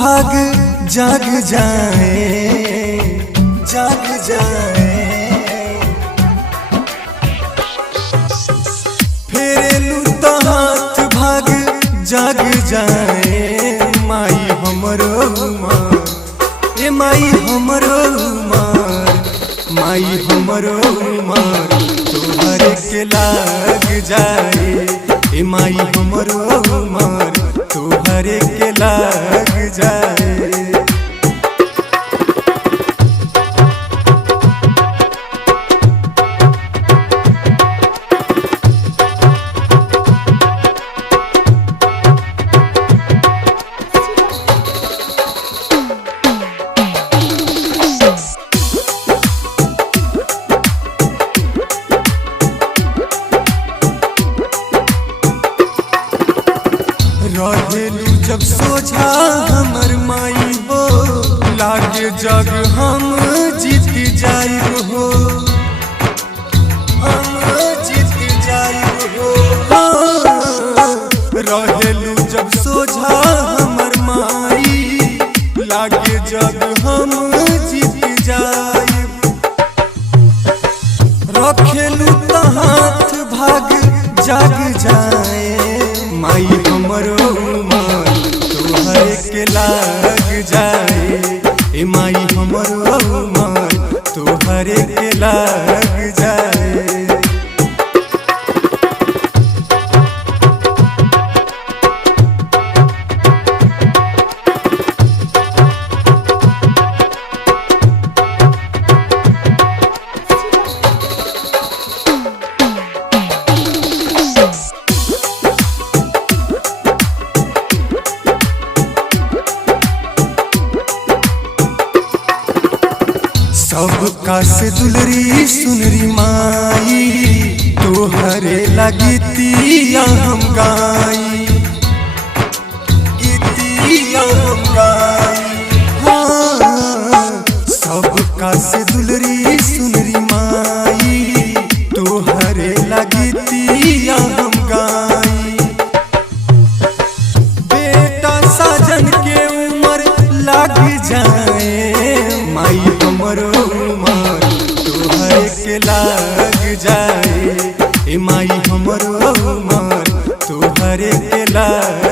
भाग जाग जाए, जाग जाए। फेरेलू तो हाथ भाग जाग जाए। माई हमरो उमर, ए माई हमरो उमर, माई हमरो उमर तोहरे के लाग जाए। ए माई हमरो उमर तोहरे के लाग जाए। रहेलू जब सोझा हमर माई हो, लागे जग हम जीत जाइब हो, हम जीत जाइब हो। रहेलू जब सोझा हमर माई, लागे जग हम जीत जाइब। रखेलू तो हाथ भाग जाग जाए। माई हमरो उमर तोहरे के लाग जाए। ए माई हमरो उमर तोहरे के लाग जाए। सबका से दुलरी सुनरी माई, तोहरे लगतिया हम गाई, गीतिया हम गाई। हाँ, सबका से दुलरी सुनरी माई, तोहरे लगतिया हम गाई। बेटा साजन के उमर लग जाए। माई हमरो उमर तोहरे के लाग जाए। ए माई हमरो उमर तोहरे के लाग